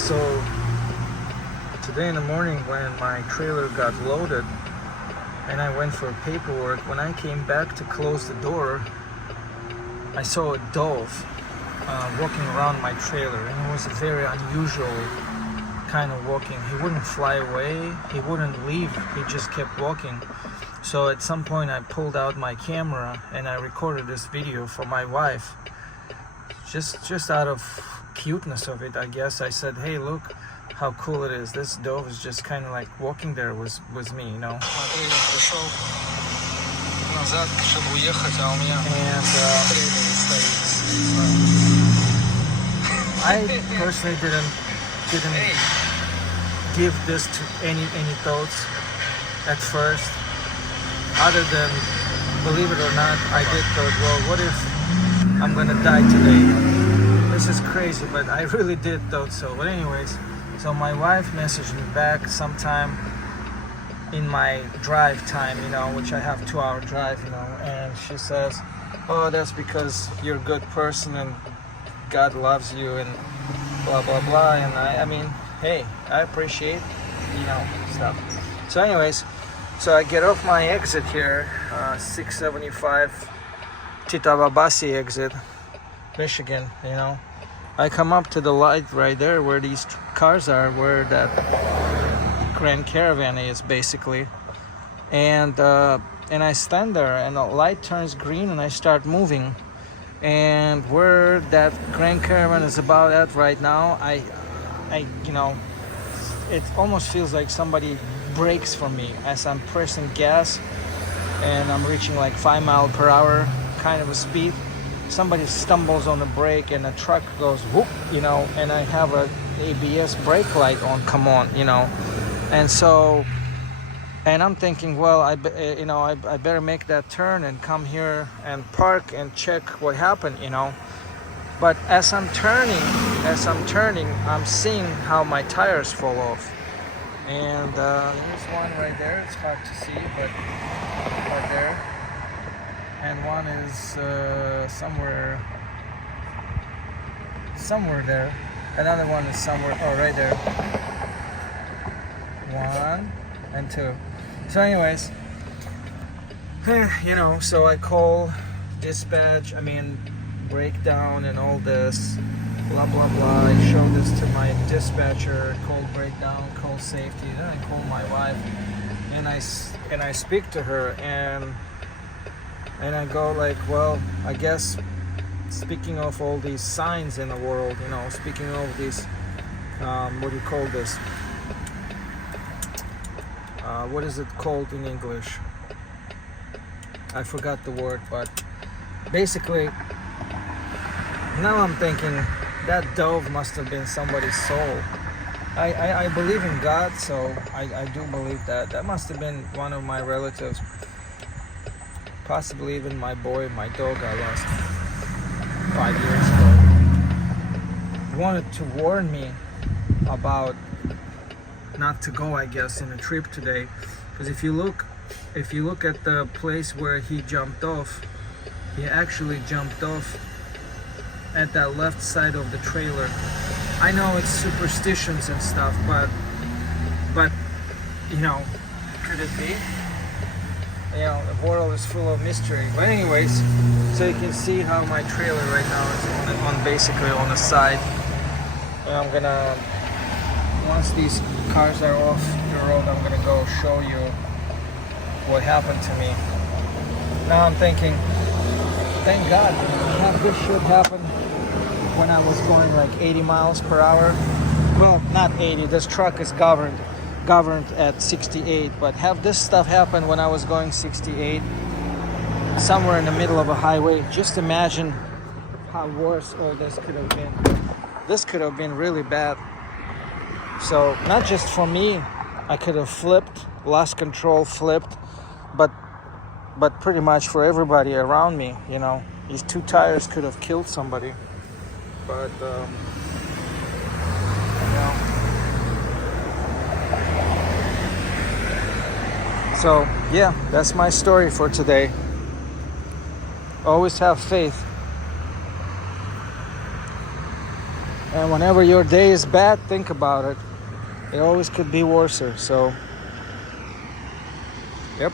So today in the morning when my trailer got loaded and I went for paperwork, when I came back to close the door, I saw a dove walking around my trailer, and it was a very unusual kind of walking. He wouldn't fly away, he wouldn't leave, he just kept walking. So at some point I pulled out my camera and I recorded this video for my wife. Just out of cuteness of it, I guess. I said, hey, look how cool it is. This dove is just kind of like walking there with me, you know. And I personally didn't give this to any thoughts at first, other than, believe it or not, I did thought, well, what if I'm gonna die today? This is crazy, but I really did thought so. But anyways, so my wife messaged me back sometime in my drive time, you know, which I have 2-hour drive, you know, and she says, oh, that's because you're a good person and God loves you and blah blah blah. And I mean, hey, I appreciate, you know, stuff. So anyways, so I get off my exit here, 675 Tittavabasi exit, Michigan, you know. I come up to the light right there where these cars are, where that Grand Caravan is basically, and I stand there and the light turns green and I start moving, and where that Grand Caravan is about at right now, I you know, it almost feels like somebody brakes for me as I'm pressing gas and I'm reaching like 5 miles per hour kind of a speed. Somebody stumbles on the brake and the truck goes whoop, you know, and I have a ABS brake light on, come on, you know. And so, and I'm thinking, well, I better make that turn and come here and park and check what happened, you know. But as I'm turning, I'm seeing how my tires fall off. And there's one right there. It's hard to see, but right there. And one is somewhere there. Another one is somewhere, oh, right there. 1 and 2. So anyways, you know, so I call dispatch, breakdown and all this, blah blah blah. I show this to my dispatcher, call breakdown, call safety, then I call my wife and I speak to her and I go like, well, I guess, speaking of all these signs in the world, you know, speaking of these, what do you call this? What is it called in English? I forgot the word, but basically, now I'm thinking that dove must have been somebody's soul. I believe in God, so I do believe that. That must have been one of my relatives. Possibly even my dog I lost 5 years ago. He wanted to warn me about not to go, I guess, in a trip today, because if you look at the place where he jumped off, he actually jumped off at that left side of the trailer. I know it's superstitions and stuff, but you know, could it be? You know, the world is full of mystery. But anyways, so you can see how my trailer right now is on basically on the side. And I'm gonna, once these cars are off the road, I'm gonna go show you what happened to me. Now I'm thinking, thank God, have this shit happen when I was going like 80 miles per hour. Well, not 80, this truck is governed at 68, but have this stuff happen when I was going 68, somewhere in the middle of a highway. Just imagine how worse all this could have been. This could have been really bad. So not just for me, I could have flipped, lost control, flipped, but pretty much for everybody around me, you know. These 2 tires could have killed somebody. But so yeah, that's my story for today. Always have faith. And whenever your day is bad, think about it. It always could be worse. So, yep.